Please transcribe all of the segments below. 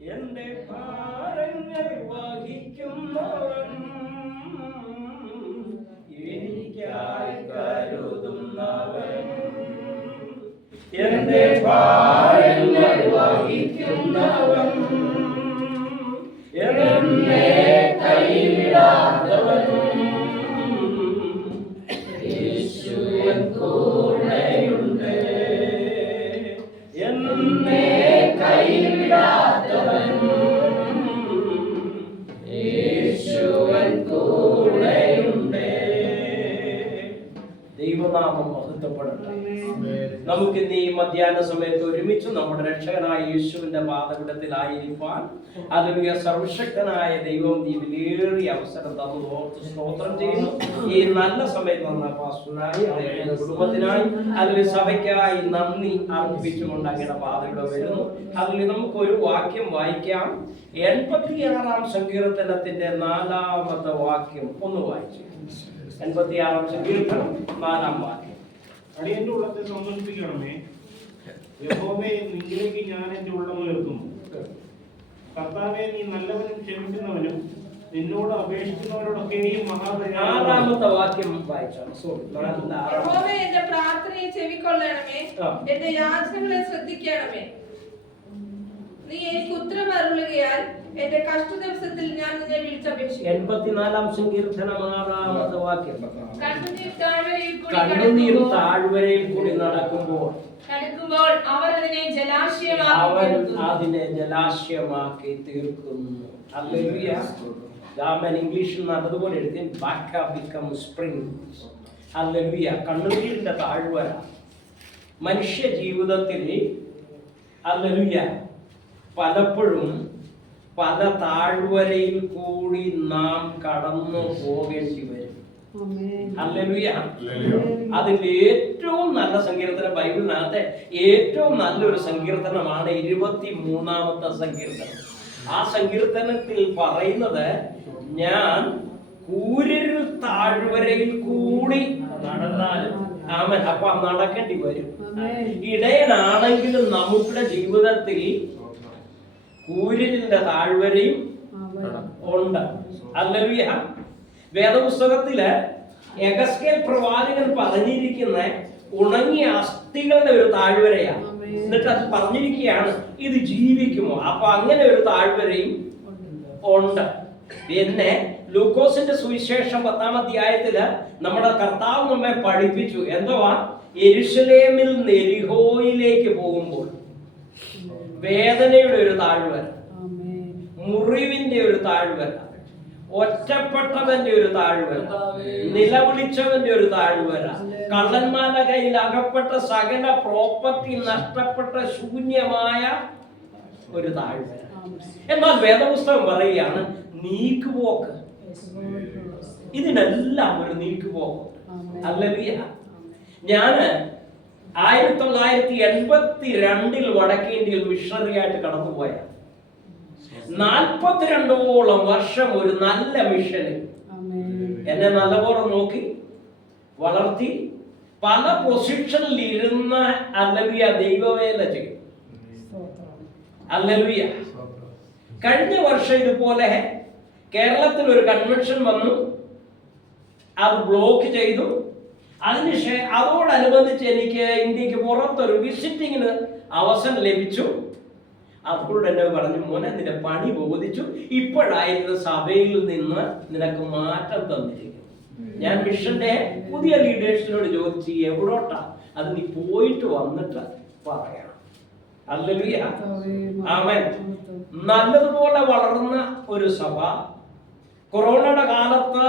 എന്റെ ഭാരങ്ങൾ വഹിക്കുന്നവൻ, എനിക്കായി കരുതുന്നവൻ, എന്റെ ഭാരങ്ങൾ വഹിക്കുന്നവൻ, എന്നെ കൈവിടാത്തവൻ, യേശുവൻ കൂടെയുണ്ട്, എന്നെ കൈവിടാത്തവൻ, യേശുവൻ കൂടെയുണ്ട്. ദൈവനാമം മഹത്വപ്പെടട്ടെ. നമുക്ക് ഇന്ന് ഈ മധ്യാഹ്ന സമയത്ത് ഒരുമിച്ച് നമ്മുടെ രക്ഷകനായ യേശുവിന്റെ പാദപീഠത്തിലായിരിക്കാൻ അല്ലെങ്കിൽ സർവശക്തനായ ദൈവം ഈ വിലയേറിയ അവസരം തന്നു ഓർത്ത് സ്തോത്രം ചെയ്യുന്നു. ഈ നല്ല സമയത്ത് തന്ന പാസ്റ്ററിനായി, അദ്ദേഹത്തിന്റെ കുടുംബത്തിനായി, അല്ലെങ്കിൽ സഭയ്ക്കായി നന്ദി അർപ്പിച്ചുകൊണ്ട് അങ്ങയുടെ പാതയുടെ വരുന്നു. അതിൽ നമുക്കൊരു വാക്യം വായിക്കാം. 86-ാം സങ്കീർത്തനത്തിന്റെ 4-ാമത്തെ വാക്യം ഒന്ന് വായിച്ചു. 86-ാം സങ്കീർത്തനം 4-ാം വാക്യം. അടിയന്റെ ഉള്ളത്തെ സന്തോഷിപ്പിക്കണമേ, യഹോവേ, നിന്നിലേക്ക് ഞാൻ എന്റെ ഉള്ളം ഉയർത്തുന്നു. കർത്താവേ, നീ നല്ലവനും ക്ഷമിക്കുന്നവനും നിന്നോട് അപേക്ഷിക്കുന്നവരോടൊക്കെയും മഹാദയാലുവാമത്തെ വാക്യം വായിച്ചാണ്. യഹോവേ, എന്റെ പ്രാർത്ഥനയെ ചെവിക്കൊള്ളണമേ, എന്റെ യാചനകളെ ശ്രദ്ധിക്കണമേ. നീ എനിക്ക് ഉത്തരം അരുളുകയാൽ എന്റെ കഷ്ട ദിവസത്തിൽ ഞാൻ നിന്നെ വിളിച്ചപേക്ഷിക്കും. 84-ാം സങ്കീർത്തനം 6-ാമത്തെ വാക്യം. കണ്ണുനീർ താഴ്വരയിൽ കൂടി നടക്കുമ്പോൾ അവർ അതിനെ ജലാശയമാക്കി തീർക്കുന്നു. ഹല്ലേലൂയ. ഞാൻ ഇംഗ്ലീഷിൽ നല്ലതുപോലെ എഴുതി ബാക്ക ബിക്കം സ്പ്രിംഗ്സ്. ഹല്ലേലൂയ. കണ്ണുനീരിന്റെ താഴ്വര മനുഷ്യ ജീവിതത്തിൽ ഹല്ലേലൂയ പലപ്പോഴും പല താഴ്വരയിൽ കൂടി നാം കടന്നു പോകേണ്ടി വരും. ഹല്ലേലൂയ. അതിൽ ഏറ്റവും നല്ല സങ്കീർത്തനം, ബൈബിളിനകത്തെ ഏറ്റവും നല്ലൊരു സങ്കീർത്തനമാണ് 23-ാമത്തെ സങ്കീർത്തനം. ആ സങ്കീർത്തനത്തിൽ പറയുന്നത്, ഞാൻ കൂരിരുൾ താഴ്വരയിൽ കൂടി നടന്നാലും ആമൻ. അപ്പൊ നടക്കേണ്ടി വരും. ഇടയനാണെങ്കിലും നമ്മുടെ ജീവിതത്തിൽ കൂരിരുളിന്റെ താഴ്വരയും ഉണ്ട്. ഹല്ലേലൂയ. വേദപുസ്തകത്തില് യെഹെസ്കേൽ പ്രവാചകൻ പറഞ്ഞിരിക്കുന്ന ഉണങ്ങിയ അസ്ഥികളുടെ ഒരു താഴ്വരയാണ്. എന്നിട്ട് അത് പറഞ്ഞിരിക്കുകയാണ്, ഇത് ജീവിക്കുമോ? അപ്പൊ അങ്ങനെ ഒരു താഴ്വരയും ഉണ്ട്. പിന്നെ ലൂക്കോസിന്റെ സുവിശേഷം 10-ാം അധ്യായത്തില് നമ്മുടെ കർത്താവ് നമ്മെ പഠിപ്പിച്ചു. എന്തുവാ? യെരൂശലേമിൽ നിന്ന് യെരിഹോയിലേക്ക് പോകുമ്പോൾ വേദനയുടെ ഒരു താഴ്വര, മുറിവിന്റെ ഒരു താഴ്വര, ഒറ്റപ്പെട്ടവന്റെ ഒരു താഴ്വര, നിലവിളിച്ചവന്റെ ഒരു താഴ്വര, കള്ളന്മാരുടെ കയ്യിൽ അകപ്പെട്ട സകല പ്രോപ്പർട്ടി നഷ്ടപ്പെട്ട ശൂന്യമായ ഒരു താഴ്വര. എന്നാൽ വേദപുസ്തകം പറയുകയാണ്, നീക്കുപോക്ക്. ഇതിനെല്ലാം ഒരു നീക്കുപോക്ക്. ഹല്ലേലൂയ. ഞാന് 1982 വടക്കേ ഇന്ത്യയിൽ മിഷണറി ആയിട്ട് കടന്നുപോയ 42ഓളം വർഷം ഒരു നല്ല മിഷന് എന്നെ നല്ലപോലെ നോക്കി വളർത്തി പല പൊസിഷനിൽ ഇരുന്ന ഹല്ലേലൂയ ദൈവവേല ചെയ്തു. ഹല്ലേലൂയ. കഴിഞ്ഞ വർഷം ഇതുപോലെ കേരളത്തിൽ ഒരു കൺവെൻഷൻ വന്നു, അത് ബ്ലോക്ക് ചെയ്തു. അതോടനുബന്ധിച്ച് എനിക്ക് ഇന്ത്യക്ക് പുറത്തൊരു വിസിറ്റിങ്ങിന് അവസരം ലഭിച്ചു. അപ്പോൾ എന്നെ പറഞ്ഞു, മോനെ, നിന്റെ പണി ബോധിച്ചു, ഇപ്പോഴായിരുന്നു സഭയിൽ നിന്ന് നിനക്ക് മാറ്റം തന്നിരിക്കുന്നു. ഞാൻ മിഷന്റെ പുതിയ ലീഡേഴ്സിനോട് ചോദിച്ചു, എവിടോട്ടാ? അത് നീ പോയിട്ട് വന്നിട്ട് പറയാം. ഹല്ലേലൂയ. ആമേൻ. നല്ലതുപോലെ വളർന്ന ഒരു സഭ, കൊറോണയുടെ കാലത്ത്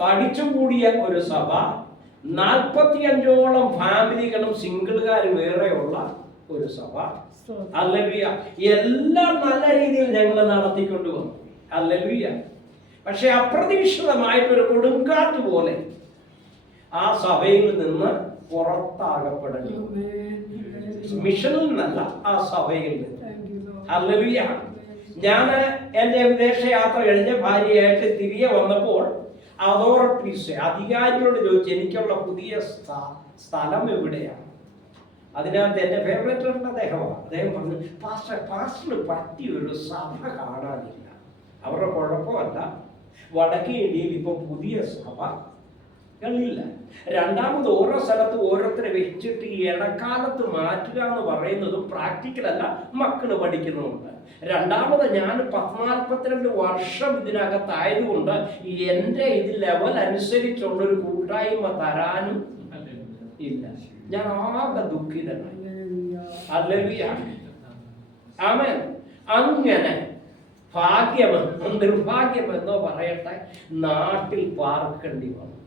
തടിച്ചുകൂടിയ ഒരു സഭ, 45ഓളം ഫാമിലികളും സിംഗിളുകാരും വേറെയുള്ള ഒരു സഭ. ഹല്ലേലൂയ. എല്ലാം നല്ല രീതിയിൽ ഞങ്ങൾ നടത്തിക്കൊണ്ടുവന്നു. ഹല്ലേലൂയ. പക്ഷെ അപ്രതീക്ഷിതമായിട്ടൊരു കൊടുങ്കാറ്റ് പോലെ ആ സഭയിൽ നിന്ന് പുറത്താകപ്പെടേണ്ടി, മിഷനിൽ നിന്നല്ല, ആ സഭയിൽ നിന്ന്. ഹല്ലേലൂയ. ഞാൻ എൻ്റെ വിദേശയാത്ര കഴിഞ്ഞ് ഭാര്യയായിട്ട് തിരികെ വന്നപ്പോൾ അതോറിറ്റീസ്, അധികാരികളോട് ചോദിച്ചു, എനിക്കുള്ള പുതിയ സ്ഥലം എവിടെയാണ്? അതിനകത്ത് എൻ്റെ ഫേവറേറ്റ് ഉള്ള അദ്ദേഹമാണ്. അദ്ദേഹം പറഞ്ഞു, പാസ്റ്ററിന് പറ്റിയൊരു സഭ കാണാനില്ല. അവരുടെ കുഴപ്പമല്ല, വടക്കേ ഇന്ത്യയിൽ ഇപ്പൊ പുതിയ സഭകളില്ല. രണ്ടാമത് ഓരോ സ്ഥലത്ത് ഓരോരുത്തരെ വെച്ചിട്ട് ഈ ഇടക്കാലത്ത് മാറ്റുക എന്ന് പറയുന്നതും പ്രാക്ടിക്കലല്ല, മക്കള് പഠിക്കുന്നുമുണ്ട്. രണ്ടാമത് ഞാൻ 42 വർഷം ഇതിനകത്തായതുകൊണ്ട് എൻ്റെ ഇത് ലെവൽ അനുസരിച്ചുള്ളൊരു കൂട്ടായ്മ തരാനും ഇല്ല. ഞാൻ ആകെ ദുഃഖിതനായി. ഹല്ലേലൂയ. ആമേൻ. അങ്ങനെ ഭാഗ്യമെന്നോ നിർഭാഗ്യമെന്നോ പറയട്ടെ, നാട്ടിൽ പാർക്കേണ്ടി വന്നു.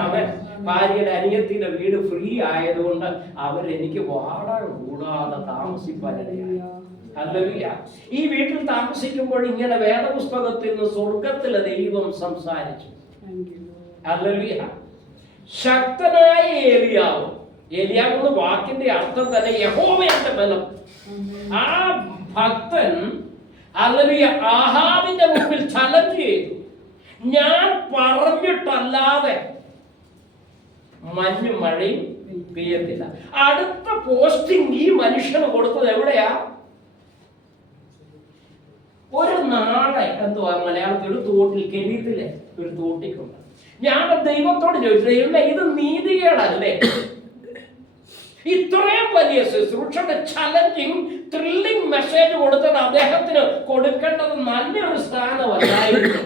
ആമേൻ. ഭാര്യയുടെ അനിയത്തിയുടെ വീട് ഫ്രീ ആയതുകൊണ്ട് അവരെനിക്ക് വാടക കൂടാതെ താമസിപ്പാനിടയായി. ഹല്ലേലൂയ. ഈ വീട്ടിൽ താമസിക്കുമ്പോൾ ഇങ്ങനെ വേദപുസ്തകത്തിൽ നിന്ന് സ്വർഗത്തിലെ ദൈവം സംസാരിച്ചു. ഹല്ലേലൂയ. ശക്തനായ ഏലിയാവ്. ഏലിയാവ് എന്ന വാക്കിന്റെ അർത്ഥം തന്നെ യഹോവയുടെ ബലം. ആ ഭക്തൻ ഹല്ലേലൂയ ആഹാബിന്റെ മുമ്പിൽ ചലഞ്ച് ചെയ്തു, ഞാൻ പറഞ്ഞിട്ടല്ലാതെ മഞ്ഞും മഴയും പെയ്യത്തില്ല. അടുത്ത പോസ്റ്റിംഗ് ഈ മനുഷ്യന് കൊടുത്തത് എവിടെയാ? ഒരു നാളെ എന്തുവാ മലയാളത്തിൽ ഒരു തോട്ടിൽ, കെരീത്തിലെ ഒരു തോട്ടിക്കുണ്ട്. ഞാൻ ദൈവത്തോട് ചോദിച്ചു, ദൈവമേ ഇത് നീതികേടല്ലേ? ഇത്രയും വലിയ ശുശ്രൂഷയുടെ ചലഞ്ചിങ് ത്രില്ലിംഗ് മെസ്സേജ് കൊടുത്തത് അദ്ദേഹത്തിന് കൊടുക്കേണ്ടത് നല്ലൊരു സ്ഥാനമല്ലായിരുന്നു.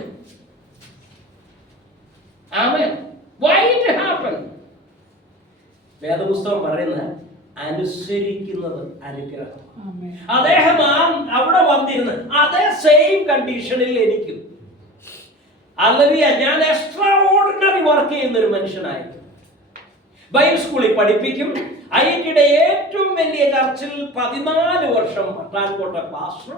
ആമേൻ. Why it happened? വേദപുസ്തകം പറയുന്നത് അനുസരിക്കുന്നത് അനുഗ്രഹം. അദ്ദേഹം അവിടെ വന്നിരുന്ന് അതേ സെയിം കണ്ടീഷനിൽ എനിക്കും ഹല്ലേലൂയ ഞാൻ എക്സ്ട്രാ ഓർഡിനറി വർക്ക് ചെയ്യുന്ന ഒരു മനുഷ്യനായിരുന്നു. ബൈബിൾ സ്കൂളിൽ പഠിപ്പിക്കും. ഐറ്റിയുടെ ഏറ്റവും വലിയ ചർച്ചിൽ 14 വർഷം പട്ടാൻകോട്ട പാസ്റ്റർ,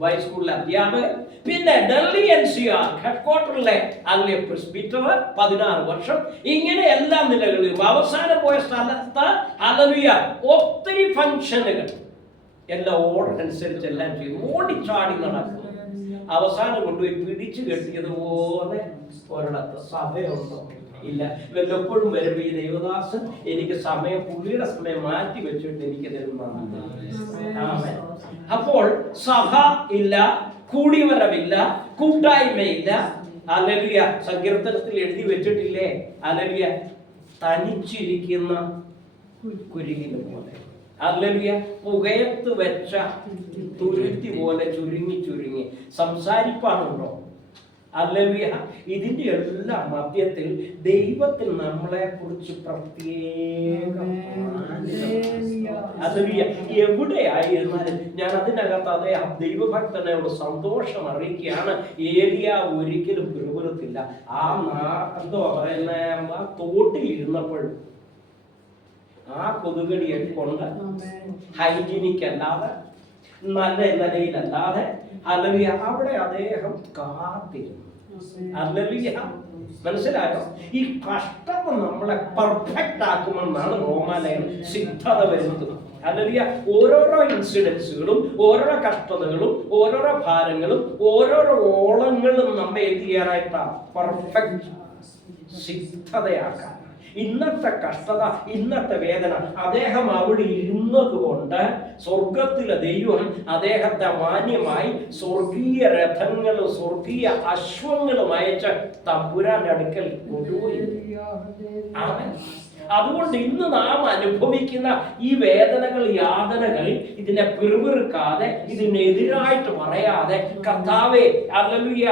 ബൈബിൾ സ്കൂളിലെ അധ്യാപകൻ, പിന്നെ ഡൽഹി NCR ഹെഡ്ക്വാർട്ടറിലെ അതിലെ പ്രെസ്ബിറ്റർ 16 വർഷം. ഇങ്ങനെ എല്ലാ നിലകളിലും അവസാനം പോയ സ്ഥലത്ത് ഹല്ലേലൂയ ഒത്തിരി ഫംഗ്ഷനുകൾ എല്ലാം ഓർഡർ അനുസരിച്ച് എല്ലാം ചെയ്തു. ഓടിച്ചാടി നടക്കുന്നു. അവസാനം കൊണ്ടുപോയി പിടിച്ചു കെട്ടിയതുപോലെ ഒരിടത്ത് സഭയുണ്ടോ ഇല്ല. വല്ലപ്പോഴും വരുമ്പോ ഈ ദൈവദാസൻ എനിക്ക് സമയം, പുള്ളിയുടെ സമയം മാറ്റി വെച്ചിട്ട് എനിക്ക് തരുന്നതാണ്. അപ്പോൾ സഭ ഇല്ല, കൂടിവരവില്ല, കൂട്ടായ്മയില്ല. ഹല്ലേലൂയ. സങ്കീർത്തനത്തിൽ എഴുതി വെച്ചിട്ടില്ലേ, ഹല്ലേലൂയ തനിച്ചിരിക്കുന്ന കുരുകിനെ പോലെ, ഹല്ലേലൂയ പുകയത്ത് വെച്ച തുരുത്തി പോലെ ചുരുങ്ങി ചുരുങ്ങി. സംസാരിപ്പാനുണ്ടോ? ഹല്ലേലൂയ. ഇതിന്റെ എല്ലാം മധ്യത്തിൽ ദൈവത്തിൽ നമ്മളെ കുറിച്ച് പ്രത്യേകം ഹല്ലേലൂയ എവിടെയായിരുന്നാലും ഞാൻ അതിനകത്ത് അതേ ദൈവഭക്തനോട് സന്തോഷം അറിയിക്കുകയാണ്. ഏലിയ ഒരിക്കലും പിറുപിറുത്തില്ല. എന്തുവാ പറയുന്ന ആ തോട്ടിൽ ഇരുന്നപ്പോഴും ആ കൊതുകടിയെ കൊണ്ട് ഹൈജീനിക് അല്ലാതെ, നല്ല നിലയിലല്ലാതെ ഹല്ലേലൂയ അവിടെ അദ്ദേഹം കാത്തിരുന്നു. ഹല്ലേലൂയ. മനസ്സിലായോ? ഈ കഷ്ടത നമ്മളെ പെർഫെക്റ്റ് ആക്കുമെന്നാണ് റോമാലയം സിദ്ധത വരുന്നത്. ഹല്ലേലൂയ. ഓരോരോ ഇൻസിഡൻസുകളും ഓരോരോ കഷ്ടതകളും ഓരോരോ ഭാരങ്ങളും ഓരോരോ ഓളങ്ങളും നമ്മെ എന്ത് ചെയ്യാനായിട്ടാണ്? പെർഫെക്റ്റ് സിദ്ധതയാക്കാൻ. ഇന്നത്തെ കഷ്ടത, ഇന്നത്തെ വേദന അദ്ദേഹം അവിടെ ഇരുന്നത് കൊണ്ട് സ്വർഗത്തിലെ ദൈവം അദ്ദേഹത്തെ മാന്യമായി സ്വർഗീയ രഥങ്ങളും സ്വർഗീയ അശ്വങ്ങളും അയച്ച് തമ്പുരാന്റെ അടുക്കൽ കൊണ്ടുപോയി. അതുകൊണ്ട് ഇന്ന് നാം അനുഭവിക്കുന്ന ഈ വേദനകൾ, യാതനകൾ, ഇതിനെ പിറുപിറുക്കാതെ, ഇതിനെതിരായിട്ട് പറയാതെ, കർത്താവേ ഹല്ലേലൂയ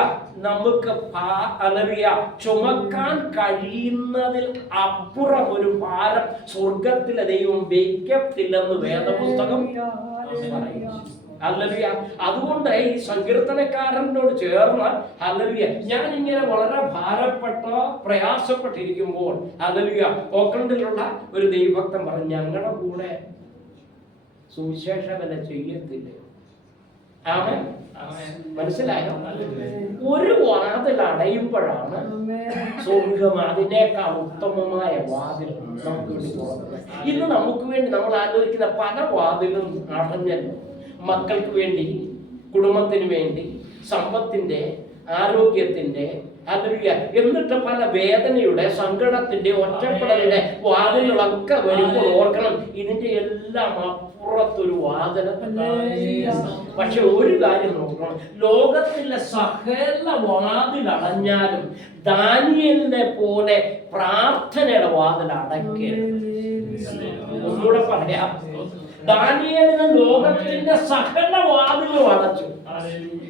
നമുക്ക് ഹല്ലേലൂയ ചുമക്കാൻ കഴിയുന്നതിൽ അപ്പുറം ഒരു ഭാരം സ്വർഗത്തിലെ ദൈവം വയ്ക്കത്തില്ലെന്ന് വേദപുസ്തകം പറയുന്നു. ഹല്ലേലൂയ. അതുകൊണ്ട് ഈ സങ്കീർത്തനക്കാരനോട് ചേർന്ന് ഹല്ലേലൂയ ഞാൻ ഇങ്ങനെ വളരെ ഭാരപ്പെട്ടോ പ്രയാസപ്പെട്ടിരിക്കുമ്പോൾ ഹല്ലേലൂയ ഓക്ലൻഡിലുള്ള ഒരു ദൈവഭക്തൻ പറഞ്ഞു, ഞങ്ങളുടെ കൂടെ സുവിശേഷകന ചെയ്യത്തില്ലേ? ആമേൻ. മനസ്സിലായോ? ഒരു വാതിൽ അടയുമ്പോഴാണ് സ്വർഗം അതിനേക്കാൾ ഉത്തമമായ വാതിൽ നമുക്ക് വേണ്ടി തുറന്നത്. ഇന്ന് നമുക്ക് വേണ്ടി നമ്മൾ ആലോചിക്കുന്ന പല വാതിലും അടഞ്ഞല്ലോ. മക്കൾക്ക് വേണ്ടി, കുടുംബത്തിന് വേണ്ടി, സമ്പത്തിന്റെ, ആരോഗ്യത്തിന്റെ, ഹല്ലേലൂയ. എന്നിട്ട് പല വേദനയുടെ, സങ്കടത്തിന്റെ, ഒറ്റപ്പെടലിന്റെ വാതിലുകളൊക്കെ വരുമ്പോൾ ഓർക്കണം, ഇതിന്റെ എല്ലാം അപ്പുറത്തൊരു വാതിൽ. പക്ഷെ ഒരു കാര്യം നോക്കണം, ലോകത്തിലെ സകല വാതിൽ അടഞ്ഞാലും ദാനിയേലിനെ പോലെ പ്രാർത്ഥനയുടെ വാതിൽ അടയ്ക്കരുത്. ഒന്നുകൂടെ പറയാം, ദാനിയേലിന് ലോകത്തിന്റെ സകല വാതിലും അടച്ചു.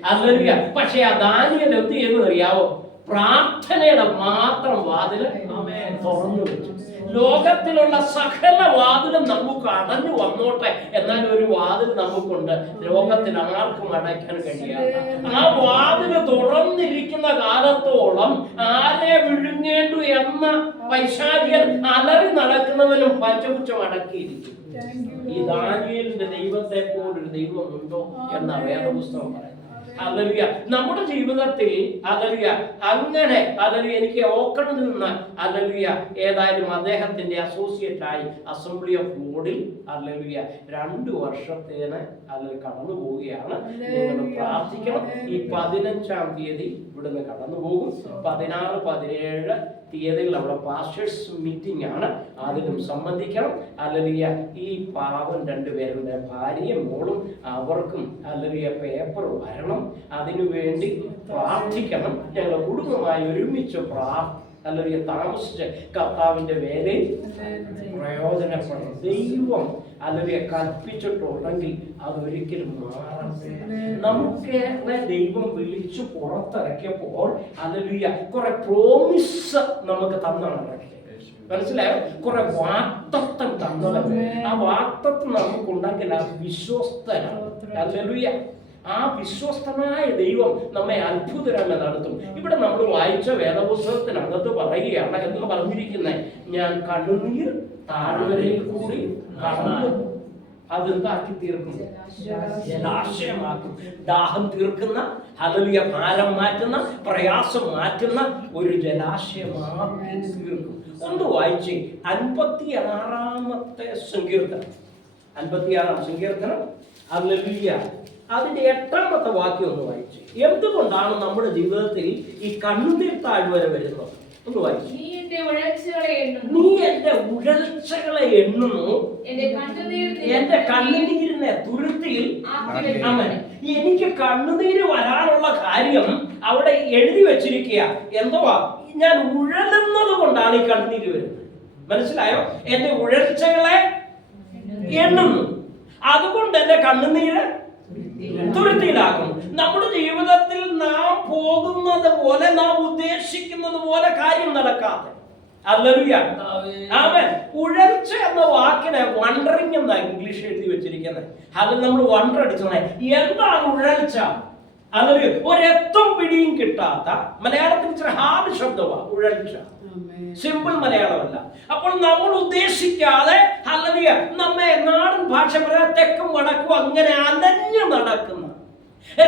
ഹല്ലേലൂയ. പക്ഷെ ആ ദാനിയേൽ എന്ത് ചെയ്യുന്നു അറിയാവോ? പ്രാർത്ഥനയുടെ മാത്രം വാതില് തുറന്നു വെച്ചു. ലോകത്തിലുള്ള സകല വാതിലും നമുക്ക് അടഞ്ഞു വന്നോട്ടെ, എന്നാൽ ഒരു വാതിൽ നമുക്കുണ്ട്, ലോകത്തിൽ ആർക്കും അടയ്ക്കാൻ കഴിയാത്ത. ആ വാതില് തുറന്നിരിക്കുന്ന കാലത്തോളം ആരെ വിഴുങ്ങേണ്ടു എന്ന പൈശാചികൻ അലറി നടക്കുന്നവനും പഞ്ചപുച്ഛം അടക്കിയിരിക്കും. ഈ ദാനിയേലിന്റെ ദൈവത്തെ പോലൊരു ദൈവമുണ്ടോ എന്ന വേദപുസ്തകം പറയുന്നത്. ഹല്ലേലൂയ. നമ്മുടെ ജീവിതത്തിൽ ഹല്ലേലൂയ അങ്ങനെ ഹല്ലേലൂയ എനിക്ക് ഓക്കണിൽ നിന്ന് ഹല്ലേലൂയ ഏതായാലും അദ്ദേഹത്തിന്റെ അസോസിയേറ്റ് ആയി അസംബ്ലി ഓഫ് ഗോഡിൽ ഹല്ലേലൂയ 2 വർഷത്തേന് അതിൽ കടന്നു പോവുകയാണ്. നിങ്ങൾ പ്രാർത്ഥിക്കണം. ഈ 15-ാം തീയതി ഇവിടുന്ന് കടന്നു പോകും. 16, 17 തീയതിയിൽ അവിടെ പാസ്റ്റേഴ്സ് മീറ്റിംഗ് ആണ്, അതിലും സംബന്ധിക്കണം. ഹല്ലേലൂയ. ഈ പാവം 2 പേരുടെ ഭാര്യയും മോളും അവർക്കും ഹല്ലേലൂയ പേപ്പർ വരണം. അതിനുവേണ്ടി പ്രാർത്ഥിക്കണം. ഞങ്ങൾ കുടുംബമായി ഒരുമിച്ച് ഹല്ലേലൂയ താമസിച്ച് കർത്താവിന്റെ വേലയിൽ പ്രയോജനപ്പെടണം. ദൈവം ഹല്ലേലൂയ കൽപ്പിച്ചിട്ടുണ്ടെങ്കിൽ അതൊരിക്കലും മാറത്തില്ല. നമുക്ക് ദൈവം വിളിച്ചു പുറത്തിറക്കിയപ്പോൾ ഹല്ലേലൂയ കുറെ പ്രോമിസ് നമുക്ക് തന്നാണ്. മനസ്സിലായോ? കുറെ വാഗ്ദത്തം തന്നത്. ആ വാഗ്ദത്തം നമുക്കുണ്ടെങ്കിൽ ആ വിശ്വസ്തനാണ്. ഹല്ലേലൂയ. ആ വിശ്വസ്തനായ ദൈവം നമ്മെ അത്ഭുതരങ്ങൾ നടത്തും. ഇവിടെ നമ്മൾ വായിച്ച വേദപുസ്തകത്തിനകത്ത് പറയുകയാണ്, എന്ന് പറഞ്ഞിരിക്കുന്നത്, ഞാൻ കണ്ണുനീർ താഴ്വരയിൽ കൂടി കടന്നു. അതെന്താക്കി തീർക്കും? ജലാശയമാക്കും. ദാഹം തീർക്കുന്ന, ഹല്ലേലൂയ ഭാരം മാറ്റുന്ന, പ്രയാസം മാറ്റുന്ന ഒരു ജലാശയമാക്കി തീർക്കും. ഒന്ന് വായിച്ചേ 56-ാമത്തെ സങ്കീർത്തനം. 56-ാം സങ്കീർത്തനം ഹല്ലേലൂയ അതിന്റെ 8-ാമത്തെ വാക്യം ഒന്ന് വായിച്ചു. എന്തുകൊണ്ടാണ് നമ്മുടെ ജീവിതത്തിൽ ഈ കണ്ണുനീർ താഴ്വര വരുന്നത്? ഒന്ന് വായിച്ചു. നീ എന്റെ ഉഴൽച്ചകളെ എണ്ണുന്നു, എന്റെ കണ്ണുനീരിനെ തുരുത്തിയിൽ. എനിക്ക് കണ്ണുനീര് വരാനുള്ള കാര്യം അവിടെ എഴുതി വെച്ചിരിക്കുക. എന്തുവാ? ഞാൻ ഉഴലുന്നത് കൊണ്ടാണ് ഈ കണ്ണുനീര് വരുന്നത്. മനസ്സിലായോ? എന്റെ ഉഴൽച്ചകളെ എണ്ണുന്നു, അതുകൊണ്ട് എന്റെ കണ്ണുനീര് തുരുത്തിയിലാക്കും. നമ്മുടെ ജീവിതത്തിൽ നാം പോകുന്നത് പോലെ, നാം ഉദ്ദേശിക്കുന്നത് പോലെ കാര്യം നടക്കാതെ. ഹല്ലേലൂയ. ആമേൻ. ഉഴൽച്ച എന്ന വാക്കിനെ വണ്ടറിങ് എന്നാ ഇംഗ്ലീഷ് എഴുതി വെച്ചിരിക്കുന്നത്. അത് നമ്മൾ വണ്ടർ അടിച്ചത്. എന്താണ് ഉഴൽച്ച? ഹല്ലേലൂയ. ഒരെത്തും പിടിയും കിട്ടാത്ത, മലയാളത്തിൽ ഇച്ചിരി ഹാർഡ് ശബ്ദമാണ് ഉഴൽച്ച. സിമ്പിൾ മലയാളമല്ല. അപ്പോൾ നമ്മൾ ഉദ്ദേശിക്കാതെ ഹല്ലേലൂയ നമ്മെ നാടൻ ഭാഷ പറയാൻ തെക്കും വടക്കും അങ്ങനെ അലഞ്ഞു നടക്കുന്ന,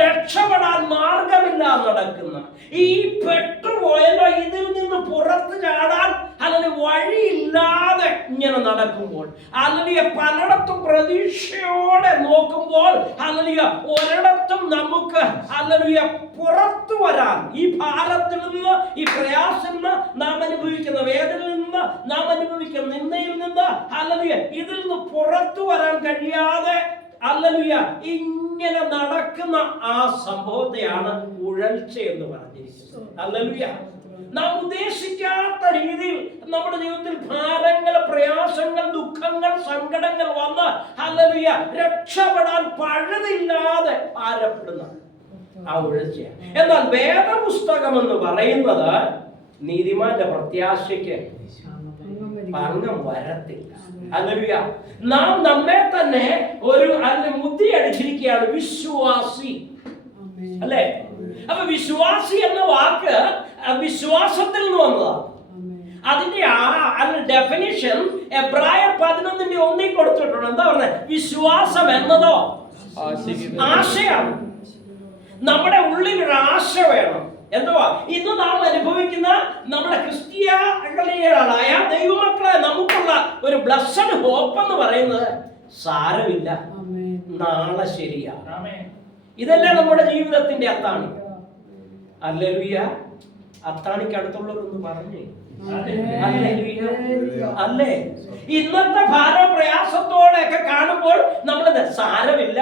രക്ഷപ്പെടാൻ മാർഗമില്ലാതെ നടക്കുന്ന, ഈ പെട്ടുപോയല്ലോ ഇതിൽ നിന്ന് പുറത്തു ചാടാൻ അല്ലെങ്കിൽ വഴിയില്ലാതെ ഇങ്ങനെ നടക്കുമ്പോൾ, അല്ലെങ്കിൽ പലയിടത്തും പ്രതീക്ഷയോടെ നോക്കുമ്പോൾ, അല്ലെങ്കിൽ ഒരിടത്തും നമുക്ക് അല്ലെങ്കിൽ പുറത്തു വരാൻ, ഈ ഭാരത്തിൽ നിന്ന്, ഈ പ്രയാസത്തിൽ നിന്ന്, നാം അനുഭവിക്കുന്ന വേദനയിൽ നിന്ന്, നാം അനുഭവിക്കുന്ന നിന്ദയിൽ നിന്ന്, അല്ലെങ്കിൽ ഇതിൽ നിന്ന് പുറത്തു വരാൻ കഴിയാതെ ഹല്ലേലൂയ ഇങ്ങനെ നടക്കുന്ന ആ സംഭവത്തെയാണ് ഉഴൽച്ച എന്ന് പറഞ്ഞിരിക്കുന്നത്. ഹല്ലേലൂയ. നാം ഉദ്ദേശിക്കാത്ത രീതിയിൽ നമ്മുടെ ജീവിതത്തിൽ ഭാരങ്ങൾ, പ്രയാസങ്ങൾ, ദുഃഖങ്ങൾ, സങ്കടങ്ങൾ വന്ന് ഹല്ലേലൂയ രക്ഷപ്പെടാൻ പഴുതില്ലാതെ ഭാരപ്പെടുന്ന ആ ഉഴൽച്ചയാണ്. എന്നാൽ വേദപുസ്തകം എന്ന് പറയുന്നത് നീതിമാന്റെ പ്രത്യാശയ്ക്ക് ഭംഗം വരത്തില്ല. ഹല്ലേലൂയ. നാം നമ്മെ തന്നെ ഒരു മുദ്ര അടിച്ചിരിക്കുകയാണ്, വിശ്വാസി. അല്ലേ? അപ്പൊ വിശ്വാസി എന്ന വാക്ക് വിശ്വാസത്തിൽ നിന്ന് വന്നതാണ്. അതിന്റെ ഡെഫിനിഷൻ എബ്രായർ 11:1 കൊടുത്തിട്ടുണ്ട്. എന്താ പറഞ്ഞത്? വിശ്വാസം എന്നതോ ആശയാണ്. നമ്മുടെ ഉള്ളിൽ ഒരു ആശ വേണം. എന്തുവാ? ഇന്ന് നാം അനുഭവിക്കുന്ന നമ്മുടെ ക്രിസ്ത്യാനികളായ ദൈവമക്കളെ നമുക്കുള്ള ഒരു ബ്ലസ്സഡ് ഹോപ്പ് എന്ന് പറയുന്നത്, സാരമില്ല, നാളെ ശരിയാ. ഇതല്ലേ നമ്മുടെ ജീവിതത്തിന്റെ അത്താണ്. ഹല്ലേലൂയ. അത്താണിക്ക് അടുത്തുള്ളവരൊന്ന് പറഞ്ഞേ അല്ലേ? ഇന്നത്തെ ഭാരം പ്രയാസത്തോടെ ഒക്കെ കാണുമ്പോൾ നമ്മളത് സാരമില്ല,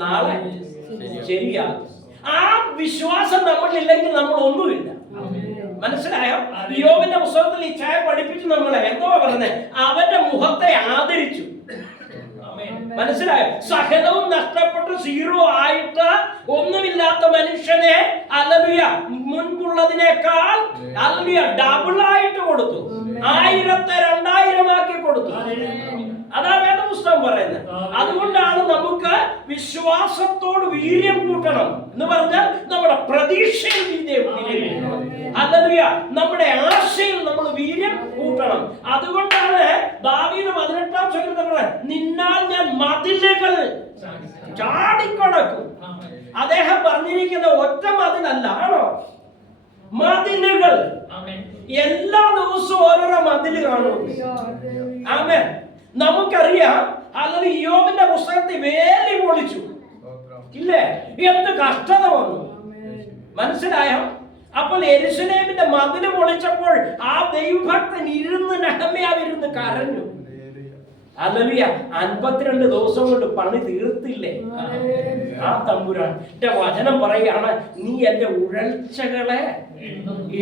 നാളെ ശരിയാകും. ആ വിശ്വാസം നമ്മളില്ലെങ്കിൽ നമ്മൾ ഒന്നുമില്ല. മനസ്സിലായോ? യോബിന്റെ പുസ്തകത്തിൽ ഈ ചായ പഠിപ്പിച്ചു നമ്മളെ എന്തോ പറഞ്ഞത്, അവന്റെ മുഖത്തെ ആദരിച്ചു. മനസ്സിലായോ? സകലവും നഷ്ടപ്പെട്ട് സീറോ ആയിട്ട് ഒന്നുമില്ലാത്ത മനുഷ്യനെ ഹല്ലേലൂയ മുൻപുള്ളതിനേക്കാൾ ഹല്ലേലൂയ ഡബിൾ ആയിട്ട് കൊടുത്തു. 1000 2000 ആക്കി കൊടുത്തു. അതാ വേദപുസ്തകം പറയുന്നത്. അതുകൊണ്ടാണ് നമുക്ക് വിശ്വാസത്തോട് വീര്യം കൂട്ടണം എന്ന് പറഞ്ഞാൽ നമ്മുടെ പ്രതീക്ഷയിൽ വീര്യം കൂട്ടണം. ഹല്ലേലൂയ, നമ്മുടെ ആശയിൽ നമ്മൾ വീര്യം കൂട്ടണം. അതുകൊണ്ടാണ് ദാവീദ് 18-ാം സങ്കീർത്തനം പറയുന്നത്, നിന്നാൽ ഞാൻ മതിലുകൾ ചാടിക്കടക്കും. അദ്ദേഹം പറഞ്ഞിരിക്കുന്ന ഒറ്റ മതിലല്ല, ആണോ? മതിലുകൾ. എല്ലാ ദിവസവും ഓരോരോ മതില് കാണും. ആമേൻ. നമുക്കറിയാം, അല്ലെങ്കിൽ യോബിന്റെ പുസ്തകത്തിൽ വേലി പൊളിച്ചു ഇല്ലേ? എന്ത് കഷ്ടത വന്നു. മനസ്സിലായോ? അപ്പോൾ യെരൂശലേമിന്റെ മതില് പൊളിച്ചപ്പോൾ ആ ദൈവഭക്തൻ നെഹമ്യാവിരുന്ന് കരഞ്ഞു. ഹല്ലേലൂയ. 52 ദിവസം കൊണ്ട് പണി തീർത്തില്ലേ ആ തമ്പുരാൻ? എന്റെ വചനം പറയാണ്, നീ എന്റെ ഉഴൽച്ചകളെ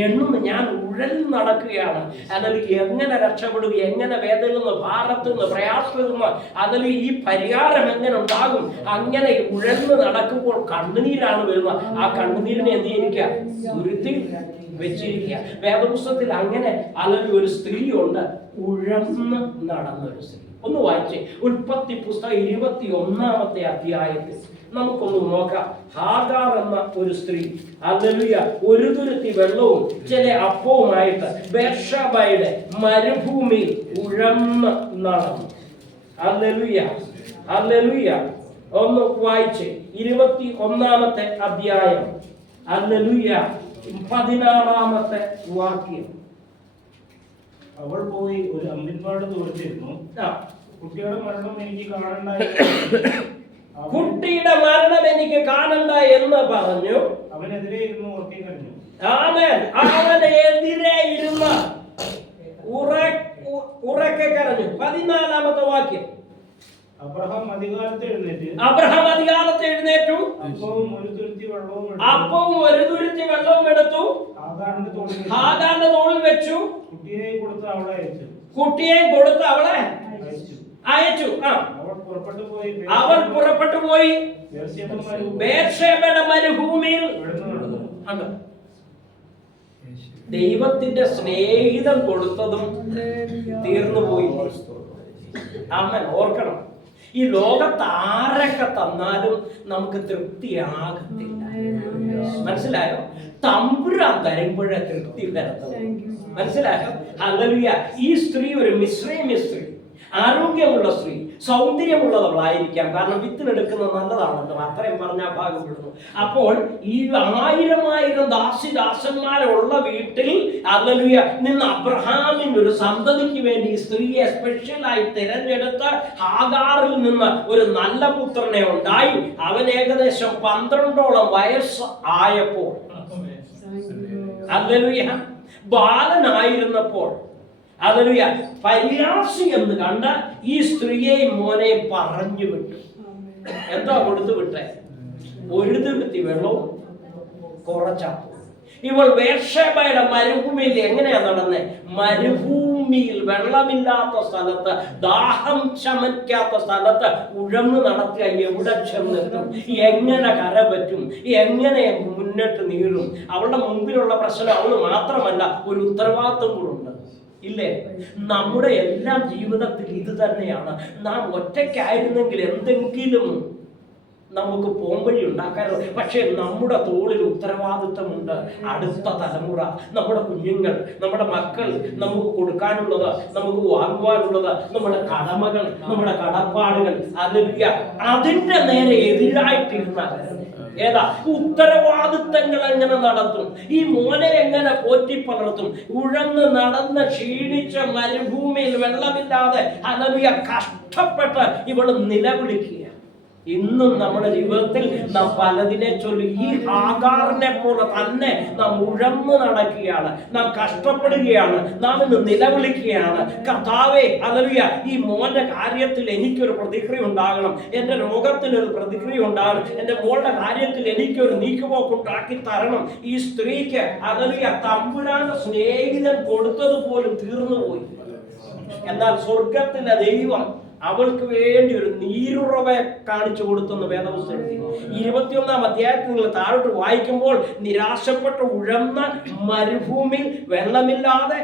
എണ്ണുന്നു, ഞാൻ ഉഴൽ നടക്കുകയാണ്. അതിൽ എങ്ങനെ രക്ഷപ്പെടുക, എങ്ങനെ വേദനയിൽ നിന്ന്, ഭാരത്തിൽ നിന്ന്, പ്രയാസത്തിൽ നിന്ന്, അതിൽ ഈ പരിഹാരം എങ്ങനെ ഉണ്ടാകും? അങ്ങനെ ഉഴൽന്ന് നടക്കുമ്പോൾ കണ്ണുനീരാണ് വരുന്നത്. ആ കണ്ണുനീരിനെ എന്ത് ചെയ്യുക? ഉരുത്തി വെച്ചിരിക്കുക. വേദപുസ്തകത്തിൽ അങ്ങനെ അല്ലെങ്കിൽ ഒരു സ്ത്രീയുണ്ട്, ഉഴന്ന് നടന്നൊരു സ്ത്രീ. ഒന്ന് വായിച്ചേ, ഉൽപ്പത്തി പുസ്തകം 21-ാമത്തെ അധ്യായത്തിൽ നമുക്കൊന്ന് നോക്കാം. ഹാഗാർ എന്ന ഒരു സ്ത്രീ ഹല്ലേലൂയ ഒരു തുരുത്തി വെള്ളവും ചില അപ്പവുമായിട്ട് ബേർശബയുടെ മരുഭൂമിയിൽ ഉഴന്ന് നടന്നു. Hallelujah, hallelujah. ഒന്ന് വായിച്ചേ, 21-ാമത്തെ അധ്യായം, ഹല്ലേലൂയ 16-ാമത്തെ വാക്യം. അവൾ പോയി ഒരു അമ്പിൻപാട് ദൂരത്തിരുന്നു. കുട്ടിയുടെ മരണം എനിക്ക് കാണണ്ട എന്ന് പറഞ്ഞു. അവനെതിരെ ഇരുന്ന് ഉറക്കെ കരഞ്ഞു. ആമേൻ. അവനെതിരെ ഇരുന്ന് ഉറക്കെ കരഞ്ഞു. 14-ാമത്തെ വാക്യം. അബ്രഹാം അധികാലത്ത് എഴുന്നേറ്റു. അപ്പവും ഒരു തുരുത്തി വെള്ളവും എടുത്തു ഹാഗാറിന്റെ തോളിൽ വെച്ചു. കുട്ടിയെ കൊടുത്ത് അവളെ അയച്ചു. അവൾ പുറപ്പെട്ടു പോയി ബേർശേബയുടെ മരുഭൂമിയിൽ. ദൈവത്തിന്റെ സ്നേഹിതം കൊടുത്തതും തീർന്നുപോയി. അമ്മൻ ഓർക്കണം, ഈ ലോകത്ത് ആരൊക്കെ തന്നാലും നമുക്ക് തൃപ്തിയാകത്തില്ല. മനസ്സിലായോ? തമ്പുരാൻ തരുമ്പോഴേ തൃപ്തി തരത്തുള്ളൂ. മനസ്സിലായോ? ഹല്ലേലൂയ. ഈ സ്ത്രീ ഒരു മിശ്രൈമ്യ സ്ത്രീ, ആരോഗ്യമുള്ള സ്ത്രീ, സൗന്ദര്യമുള്ളവളായിരിക്കാം. കാരണം വിത്തിനെടുക്കുന്നത് നല്ലതാണല്ലോ, അത്രയും പറഞ്ഞാൽ ഭാഗപ്പെടുന്നു. അപ്പോൾ ഈ 1000 ദാസിദാസന്മാരുള്ള വീട്ടിൽ ഹല്ലേലൂയ നിന്ന് അബ്രഹാമിന്റെ ഒരു സന്തതിക്ക് വേണ്ടി ഈ സ്ത്രീയെ സ്പെഷ്യലായി തിരഞ്ഞെടുത്ത് ഹാഗാറിൽ നിന്ന് ഒരു നല്ല പുത്രനെ ഉണ്ടായി. അവൻ ഏകദേശം 12ഓളം വയസ്സ് ആയപ്പോൾ, ഹല്ലേലൂയ, ബാലനായിരുന്നപ്പോൾ, ഹല്ലേലൂയ, പരിയാസി എന്ന് കണ്ട ഈ സ്ത്രീയെയും മോനെയും പറഞ്ഞു വിട്ടു. എന്താ കൊടുത്തു വിട്ടേ? ഒരു തുരുത്തി വെള്ളവും കുറച്ചപ്പവും. ഇവൾ ബേർശേബയുടെ മരുഭൂമിയിൽ എങ്ങനെയാ നടന്നേ? മരുഭൂമിയിൽ വെള്ളമില്ലാത്ത സ്ഥലത്ത്, ദാഹം ശമിക്കാത്ത സ്ഥലത്ത് ഉഴന്നു നടക്കുക. എവിടെ ചെന്നെത്തും? എങ്ങനെ കര പറ്റും? എങ്ങനെ മുന്നിട്ട് നീളും? അവളുടെ മുമ്പിലുള്ള പ്രശ്നം അവള് മാത്രമല്ല, ഒരു ഉത്തരവാദിത്വം കൂടെ ഉണ്ട്. ഇല്ലേ? നമ്മുടെ എല്ലാം ജീവിതത്തിൽ ഇത് തന്നെയാണ്. നാം ഒറ്റയ്ക്കായിരുന്നെങ്കിൽ എന്തെങ്കിലും നമുക്ക് പോംവഴി ഉണ്ടാക്കാറുണ്ട്. പക്ഷേ നമ്മുടെ തോളിൽ ഉത്തരവാദിത്വമുണ്ട്. അടുത്ത തലമുറ, നമ്മുടെ കുഞ്ഞുങ്ങൾ, നമ്മുടെ മക്കൾ, നമുക്ക് കൊടുക്കാനുള്ളത്, നമുക്ക് വാങ്ങുവാനുള്ളത്, നമ്മുടെ കടമകൾ, നമ്മുടെ കടപ്പാടുകൾ, അതിന്റെ നേരെ എതിരായിട്ടിരുന്നാൽ ഏതാ ഉത്തരവാദിത്തങ്ങൾ എങ്ങനെ നടത്തും? ഈ മോനെ എങ്ങനെ പോറ്റി പലർത്തും? ഉഴന്ന് നടന്ന് ക്ഷീണിച്ച മരുഭൂമിയിൽ വെള്ളമില്ലാതെ ഹല്ലേലൂയ കഷ്ടപ്പെട്ട് ഇവള് നിലവിളിക്കുക. ഇന്നും നമ്മുടെ ജീവിതത്തിൽ നാം പലതിനെ ചൊല്ലി ഈ ഹാഗാറിനെ പോലെ തന്നെ നാം ഉഴന്നു നടക്കുകയാണ്, നാം കഷ്ടപ്പെടുകയാണ്, നാം ഇന്ന് നിലവിളിക്കുകയാണ്. കർത്താവേ, ഹല്ലേലൂയ, ഈ മോന്റെ കാര്യത്തിൽ എനിക്കൊരു പ്രതിക്രിയ ഉണ്ടാകണം, എന്റെ രോഗത്തിനൊരു പ്രതിക്രിയ ഉണ്ടാകണം, എന്റെ മോളുടെ കാര്യത്തിൽ എനിക്കൊരു നീക്കുപോക്കുണ്ടാക്കി തരണം. ഈ സ്ത്രീക്ക് ഹല്ലേലൂയ തമ്പുരാന്റെ സ്നേഹിതൻ കൊടുത്തത് പോലും തീർന്നുപോയി. എന്നാൽ സ്വർഗത്തിലെ ദൈവം അവൾക്ക് വേണ്ടി ഒരു നീരുറവെ കാണിച്ചു കൊടുത്തെന്ന് വേദപുസ്തകത്തിൽ 21-ാം അധ്യായത്തിൽ നിങ്ങൾ താഴോട്ട് വായിക്കുമ്പോൾ, നിരാശപ്പെട്ട് ഉഴന്ന മരുഭൂമിയിൽ വെള്ളമില്ലാതെ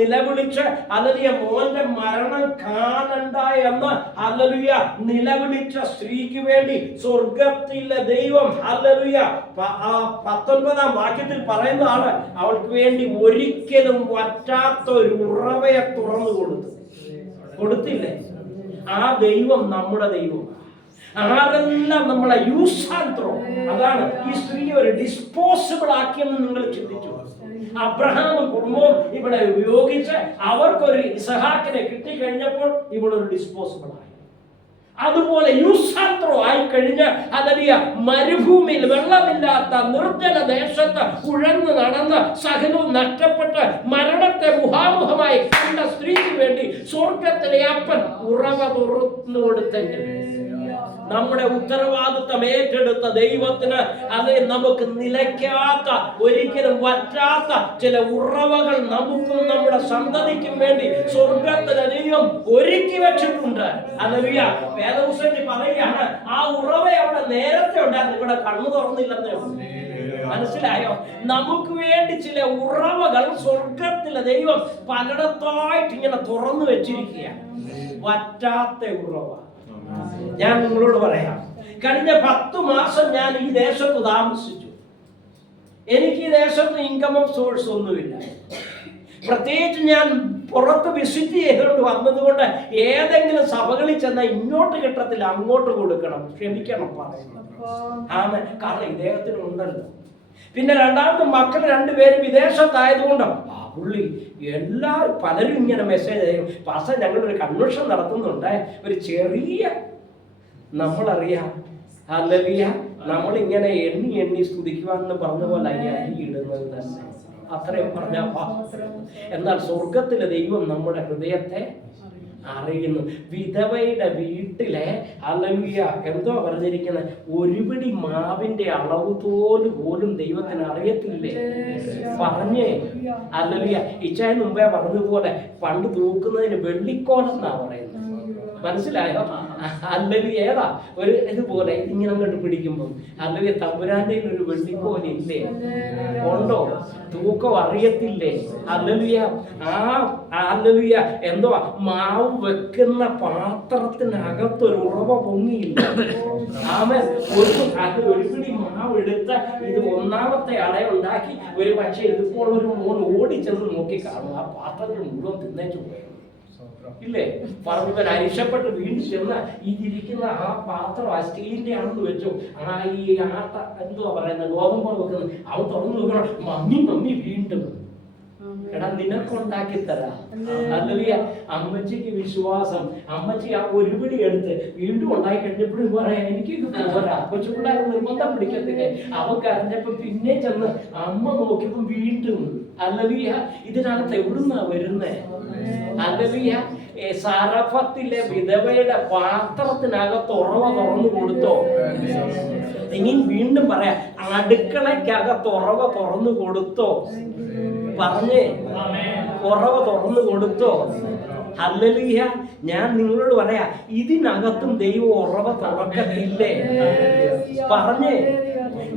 നിലവിളിച്ച് ഹല്ലേലൂയ മോന്റെ മരണം കാണണ്ട എന്ന് ഹല്ലേലൂയ നിലവിളിച്ച സ്ത്രീക്ക് വേണ്ടി സ്വർഗത്തിലെ ദൈവം ഹല്ലേലൂയ 19-ാം വാക്യത്തിൽ പറയുന്നതാണ്, അവൾക്ക് വേണ്ടി ഒരിക്കലും വറ്റാത്ത ഒരു ഉറവയെ തുറന്നു കൊടുത്തില്ലേ? ആ ദൈവം നമ്മുടെ ദൈവം. ആരെല്ലാം നമ്മളെ യൂസ് ആൻഡ് ത്രോ, അതാണ് ഈ സ്ത്രീയെ ഒരു ഡിസ്പോസിബിൾ ആക്കിയെന്ന് നിങ്ങൾ ചിന്തിച്ചു. അബ്രഹാമും കുടുംബവും ഇവിടെ ഉപയോഗിച്ച് അവർക്കൊരു ഇസഹാക്കിനെ കിട്ടിക്കഴിഞ്ഞപ്പോൾ ഇവിടെ ഒരു ഡിസ്പോസിബിൾ ആയി. അതുപോലെ യൂസ് ആൻഡ് ത്രോ ആയി കഴിഞ്ഞ് ഹല്ലേലൂയ മരുഭൂമിയിൽ വെള്ളമില്ലാത്ത നിർജ്ജന ദേശത്ത് ഉഴന്നു നടന്ന് സകലവും നഷ്ടപ്പെട്ട് മരണത്തെ മുഖാമുഖമായി കണ്ട സ്ത്രീക്ക് വേണ്ടി സ്വർഗത്തിലെ അപ്പൻ ഉറവ തുറന്നു കൊടുത്തെങ്കിൽ നമ്മുടെ ഉത്തരവാദിത്തം ഏറ്റെടുത്ത ദൈവത്തിന് അത് നമുക്ക് നിലയ്ക്കാത്ത, ഒരിക്കലും വറ്റാത്ത ചില ഉറവകൾ നമുക്കും നമ്മുടെ സന്തതിക്കും വേണ്ടി സ്വർഗത്തിലെ ദൈവം ഒരുക്കി വെച്ചിട്ടുണ്ട്. ഹല്ലേലൂയ. വേദപുസ്തകത്തിൽ പറയുകയാണ്, ആ ഉറവ അവിടെ നേരത്തെ ഉണ്ടായിരുന്നു, ഇവിടെ കണ്ണു തുറന്നില്ലെന്നേ ഉള്ളൂ. മനസ്സിലായോ? നമുക്ക് വേണ്ടി ചില ഉറവകൾ സ്വർഗത്തിലെ ദൈവം പലയിടത്തായിട്ട് ഇങ്ങനെ തുറന്നു വെച്ചിരിക്കുകയാണ്. വറ്റാത്ത ഉറവ. ഞാൻ നിങ്ങളോട് പറയാം, കഴിഞ്ഞ 10 മാസം ഞാൻ ഈ ദേശത്ത് താമസിച്ചു. എനിക്ക് ഈ ദേശത്ത് ഇൻകം ഓഫ് സോഴ്സ് ഒന്നുമില്ല. പ്രത്യേകിച്ച് ഞാൻ പുറത്ത് വിസിറ്റ് ചെയ്തുകൊണ്ട് വന്നതുകൊണ്ട് ഏതെങ്കിലും സഭകളിൽ ചെന്നാൽ ഇങ്ങോട്ട് കിട്ടത്തില്ല, അങ്ങോട്ട് കൊടുക്കണം, ക്ഷമിക്കണം പറയുന്നത്. കാരണം ഇദ്ദേഹത്തിന് ഉണ്ടല്ലോ. പിന്നെ രണ്ടാമത് മക്കൾ 2 പേരും വിദേശത്തായതുകൊണ്ട് പുള്ളി പലരും ഇങ്ങനെ മെസ്സേജ് ചെയ്യും, പാസ്റ്റർ ഞങ്ങളൊരു കൺവെൻഷൻ നടത്തുന്നുണ്ട്, ഒരു ചെറിയ നമ്മളറിയാം ഹല്ലേലൂയ നമ്മളിങ്ങനെ എണ്ണി സ്തുതിക്കുവാന്ന് പറഞ്ഞ പോലെ അരി ഇടുന്നത് തന്നെ, അത്രയും പറഞ്ഞ. എന്നാൽ സ്വർഗത്തിലെ ദൈവം നമ്മുടെ ഹൃദയത്തെ അറിയുന്നു. വിധവയുടെ വീട്ടിലെ ഹല്ലേലൂയ എന്തോ പറഞ്ഞിരിക്കുന്നത്, ഒരു പിടി മാവിന്റെ അളവ് പോലും ദൈവത്തിന് അറിയത്തില്ലേ? പറഞ്ഞേ ഹല്ലേലൂയ. ഇച്ചായ മുമ്പേ പറഞ്ഞതുപോലെ പണ്ട് തൂക്കുന്നതിന് വെള്ളിക്കോലെന്നാ പറയുന്നത്. മനസ്സിലായോ? ഹല്ലേലൂയ. ഏതാ ഒരു ഇതുപോലെ ഇങ്ങനെ അങ്ങോട്ട് പിടിക്കുമ്പോൾ ഹല്ലേലൂയ തമ്പുരാന്റെ ഒരു വെള്ളിക്കോല് ഇല്ലേ? ഉണ്ടോ? തൂക്കം അറിയത്തില്ലേ? ഹല്ലേലൂയ. ഹല്ലേലൂയ എന്തോ മാവ് വെക്കുന്ന പാത്രത്തിനകത്തൊരു ഉറവ പൊങ്ങിയില്ല. ആമേൻ. ഒരു പിടി മാവ് എടുത്ത് ഇത് 1ാമത്തെ അളയുണ്ടാക്കി ഒരു പക്ഷേ ഇതുപോലെ ഒരു മോൻ ഓടിച്ചെന്ന് നോക്കി കാണും, ആ പാത്രത്തിൽ മുഴുവൻ തിന്നേച്ചു പോയി ഇല്ലേ? പറഞ്ഞവൻ അരിശപ്പെട്ട് വീണ്ടും ചെന്ന് ഇതിരിക്കുന്ന ആ പാത്രം ആ സ്റ്റീലിന്റെ ആണെന്ന് വെച്ചു, ഈ ആട്ട എന്തുവാ പറയുന്നത്, ഗോതമ്പ് വെക്കുന്നത്, അവൻ തുറന്നു നോക്കണം, മമ്മി വീണ്ടും. എടാ നിനക്കുണ്ടാക്കി തരാം. ഹല്ലേലൂയ. അമ്മച്ചിക്ക് വിശ്വാസം. അമ്മച്ചി ആ ഒരു പിടി എടുത്ത് വീണ്ടും ഉണ്ടാക്കി കഴിഞ്ഞപ്പോഴും പറയാം, എനിക്കിത് പോരാ. കൊച്ചുപിള്ളേർ നിർബന്ധം പിടിക്കത്തില്ലേ? അവക്ക് അറിഞ്ഞപ്പോ പിന്നെ ചെന്ന് അമ്മ നോക്കിയപ്പോ വീണ്ടും. ഹല്ലേലൂയ. ഇതിനകത്ത് എവിടുന്നാ വരുന്നേ? ഹല്ലേലൂയ. സാരഫത്തിലെ വിധവയുടെ പാത്രത്തിനകത്ത് ഉറവ തുറന്നു കൊടുത്തോ? ഇനി വീണ്ടും പറയാം, അടുക്കളയ്ക്കകത്ത് ഉറവ തുറന്നു കൊടുത്തോ? പറഞ്ഞേ, ഉറവ തുറന്നു കൊടുത്തോ? ഹല്ലേലൂയ. ഞാൻ നിങ്ങളോട് പറയാ, ഇതിനകത്തും ദൈവം ഉറവ തുറക്കത്തില്ലേ? പറഞ്ഞേ,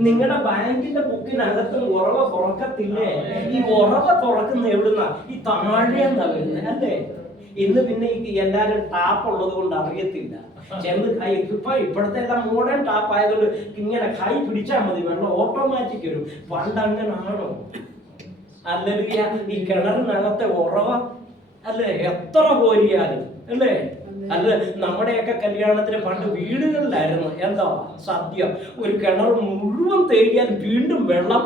നിങ്ങളുടെ ബാങ്കിന്റെ ബുക്കിനകത്തും ഉറവ തുറക്കത്തില്ലേ? ഈ ഉറവ തുറക്കുന്ന എവിടുന്ന? ഈ താഴെന്നാ വരുന്നത് അല്ലേ? ഇന്ന് പിന്നെ എല്ലാരും ടാപ്പ് ഉള്ളത് കൊണ്ട് അറിയത്തില്ല. ഇപ്പോഴത്തെ എല്ലാം മോഡേൺ ടാപ്പ് ആയതുകൊണ്ട് ഇങ്ങനെ കൈ പിടിച്ചാൽ മതി, വെള്ളം ഓട്ടോമാറ്റിക് വരും. പണ്ട് അങ്ങനാണോ? ഹല്ലേലൂയ. ഈ കിണറിനകത്തെ ഉറവ അല്ലേ എത്ര കോരിയാലും അല്ലേ? അല്ല, നമ്മുടെയൊക്കെ കല്യാണത്തിന് പണ്ട് വീടുകളിലായിരുന്നു എന്താ സദ്യ, ഒരു കിണർ മുഴുവൻ തേടിയാൽ വീണ്ടും വെള്ളം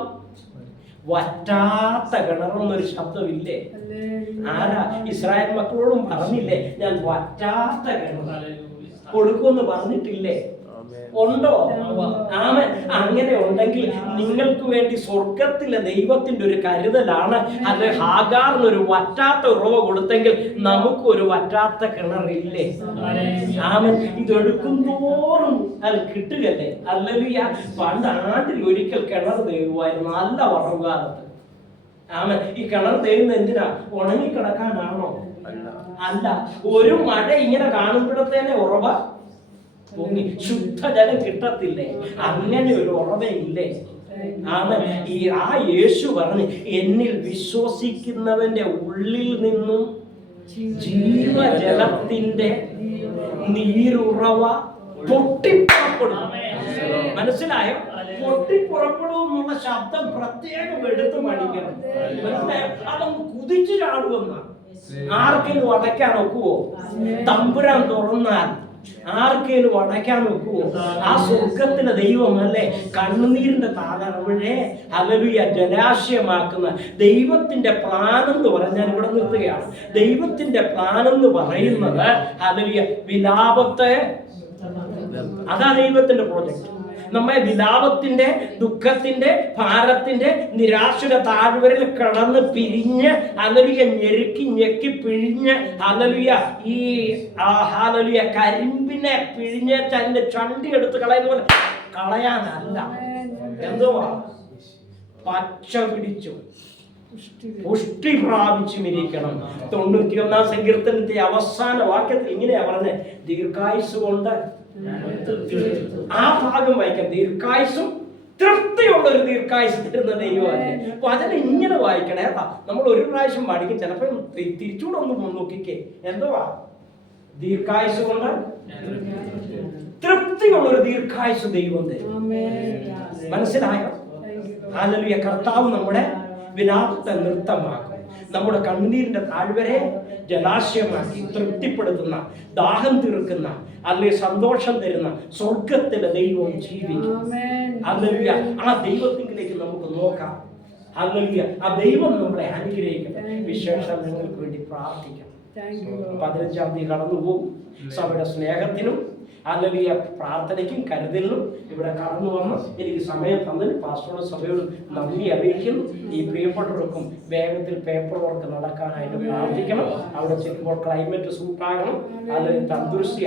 വറ്റാത്ത കിണറെന്നൊരു ശബ്ദമില്ലേ? ആരാ? ഇസ്രായേൽ മക്കളോടും പറഞ്ഞില്ലേ, ഞാൻ വറ്റാത്ത കിണർ കൊടുക്കുമെന്ന് പറഞ്ഞിട്ടില്ലേ? ഉണ്ടോ? ആമേൻ. അങ്ങനെ ഉണ്ടെങ്കിൽ നിങ്ങൾക്ക് വേണ്ടി സ്വർഗത്തിലെ ദൈവത്തിന്റെ ഒരു കരുതലാണ്. അത് ഹാഗാറിന് ഒരു വറ്റാത്ത ഉറവ കൊടുത്തെങ്കിൽ നമുക്ക് ഒരു വറ്റാത്ത കിണറില്ലേ? ആമേൻ. ഇതെടുക്കും തോറും അത് കിട്ടുകയല്ലേ? ഹല്ലേലൂയ. പണ്ട് ആണ്ടിൽ ഒരിക്കൽ കിണർ തേകുമായിരുന്നു, നല്ല വറവുകാലത്ത്. ആമേൻ. ഈ കിണർ തേകുന്നത് എന്തിനാ? ഉണങ്ങിക്കിടക്കാനാണോ? അല്ല. ഒരു മഴ ഇങ്ങനെ കാണുമ്പോഴത്തേനെ ഉറവ പൊങ്ങി ശുദ്ധജലം കിട്ടത്തില്ലേ? അങ്ങനെ ഒരു ഉറവയില്ലേ? ആമേൻ. ആ യേശു പറഞ്ഞു, എന്നിൽ വിശ്വസിക്കുന്നവന്റെ ഉള്ളിൽ നിന്നും ജീവജലത്തിന്റെ നീരുറവ പൊട്ടിപ്പുറപ്പെടും. മനസ്സിലായോ? പൊട്ടിപ്പുറപ്പെടും എന്നുള്ള ശബ്ദം പ്രത്യേകം എടുത്തു പഠിക്കണം. മനസ്സിലായോ? അതങ്ങ് കുതിച്ചു ചാടുമെന്ന. ആർക്കെങ്കിലും അടയ്ക്കാൻ ഒക്കുവോ? തമ്പുരാൻ തുറന്നാൽ ആർക്കേലും അടയ്ക്കാൻ നോക്കുവോ? ആ സ്വർഗത്തിലെ ദൈവമല്ലേ കണ്ണുനീരിന്റെ താഴെ ഹല്ലേലൂയ ജലാശയമാക്കുന്ന ദൈവത്തിന്റെ പ്ലാൻ എന്ന് പറഞ്ഞാൽ ഇവിടെ നിർത്തുകയാണ്. ദൈവത്തിന്റെ പ്ലാൻ എന്ന് പറയുന്നത് ഹല്ലേലൂയ വിലാപത്തെ, അതാ ദൈവത്തിന്റെ പ്രോജക്റ്റ്. നമ്മെ വിലാപത്തിന്റെ, ദുഃഖത്തിന്റെ, ഭാരത്തിന്റെ, നിരാശയുടെ താഴ്വരയിൽ കിടന്ന് പിരിഞ്ഞ് ഹല്ലേലൂയ ഞെരുക്കി ഞെക്കി പിഴിഞ്ഞ് ഹല്ലേലൂയ ഈ ഹല്ലേലൂയ കരിമ്പിനെ പിഴിഞ്ഞ് അതിന്റെ ചണ്ടി എടുത്ത് കളയുന്ന പോലെ കളയാനല്ല. എന്തുവാ? പച്ച പിടിച്ചു പുഷ്ടി പ്രാപിച്ചും ഇരിക്കണം. 91-ാം സങ്കീർത്തനത്തിന്റെ അവസാന വാക്യത്തിൽ ഇങ്ങനെയാ പറഞ്ഞത്, ദീർഘായുസ് കൊണ്ട്. ആ ഭാഗം വായിക്കാം. ദീർഘായുസും തൃപ്തിയുള്ള ഒരു ദീർഘായുസ് തരുന്ന ദൈവമല്ലേ. അപ്പൊ അതിനെ ഇങ്ങനെ വായിക്കണേ. നമ്മൾ ഒരു പ്രാവശ്യം പഠിക്കും, ചിലപ്പോൾ തിരിച്ചുകൂടെ ഒന്ന് നോക്കിക്കേ. എന്തുവാ? ദീർഘായുസ് കൊണ്ട് തൃപ്തിയുള്ള ഒരു ദീർഘായുസ് ദൈവം തരും. മനസ്സിലായോ? ഹല്ലേലൂയ. കർത്താവ് നമ്മുടെ വിലാപത്തെ നൃത്തമാക്കും, നമ്മുടെ കണ്ണുനീരിന്റെ താഴ്വരെ ജലാശയമാക്കി തൃപ്തിപ്പെടുത്തുന്ന, ദാഹം തീർക്കുന്ന, അല്ലെങ്കിൽ സന്തോഷം തരുന്ന സ്വർഗത്തിലെ ദൈവം ജീവിക്കും. ഹല്ലേലൂയ. ആ ദൈവത്തിലേക്ക് നമുക്ക് നോക്കാം. ഹല്ലേലൂയ. ആ ദൈവം നമ്മളെ അനുഗ്രഹിക്കട്ടെ. വിശേഷം നിങ്ങൾക്ക് വേണ്ടി പ്രാർത്ഥിക്കാം. 15-ാം തീയതി കടന്നു പോകും. സഭയുടെ സ്നേഹത്തിനും ഹല്ലേലൂയ പ്രാർത്ഥനയ്ക്കും കരുതലിനും ഇവിടെ കടന്നു വന്ന് എനിക്ക് സമയം തന്നതിന് പാസ്റ്ററുടെ സഭയോട് നന്ദി അറിയിക്കുന്നു. ഈ പ്രിയപ്പെട്ടവർക്കും വേഗത്തിൽ പേപ്പർ വർക്ക് നടക്കാനായിട്ട് പ്രാർത്ഥിക്കണം. അവിടെ ചെല്ലുമ്പോൾ ക്ലൈമറ്റ് സൂട്ടാകണം, അല്ലെങ്കിൽ തന്ദുരുസ്തി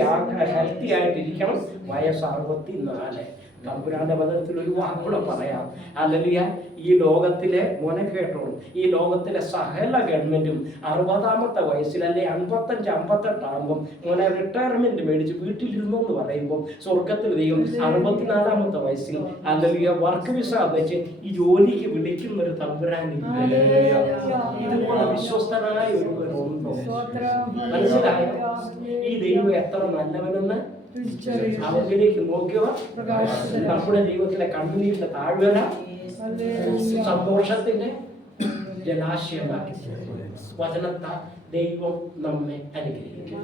ഹെൽത്തി ആയിട്ടിരിക്കണം. വയസ്സ് 64. തമ്പുരാന്റെ വചനത്തിൽ ഒരു വാക്കുകൂടെ പറയാം. ഹല്ലേലൂയ. ഈ ലോകത്തിലെ മോനെ കേട്ടോളൂ, ഈ ലോകത്തിലെ സകല ഗവൺമെന്റും 60-ാമത്തെ വയസ്സിൽ അല്ലെ 55-58 ആകുമ്പോൾ മോനെ റിട്ടയർമെന്റ് മേടിച്ച് വീട്ടിലിരുന്നു എന്ന് പറയുമ്പോൾ സ്വർഗത്തിൽ ദൈവം 64-ാമത്തെ വയസ്സിൽ ഹല്ലേലൂയ വർക്ക് വിസ വെച്ച് ഈ ജോലിക്ക് വിളിക്കുന്ന ഒരു തമ്പുരാനില്ല. ഇതുപോലെ വിശ്വസ്തനായ ഒരുവരുണ്ടോ? മനസ്സിലായോ? ഈ ദൈവം എത്ര നല്ലവനെന്ന് അവരിലേക്ക് നോക്കുക. നമ്മുടെ ജീവിതത്തിലെ കണ്ണുനീരിന്റെ താഴ്വര സന്തോഷത്തിന്റെ ജലാശയമാക്കി വചനത്താൽ ദൈവം നമ്മെ അനുഗ്രഹിക്കും.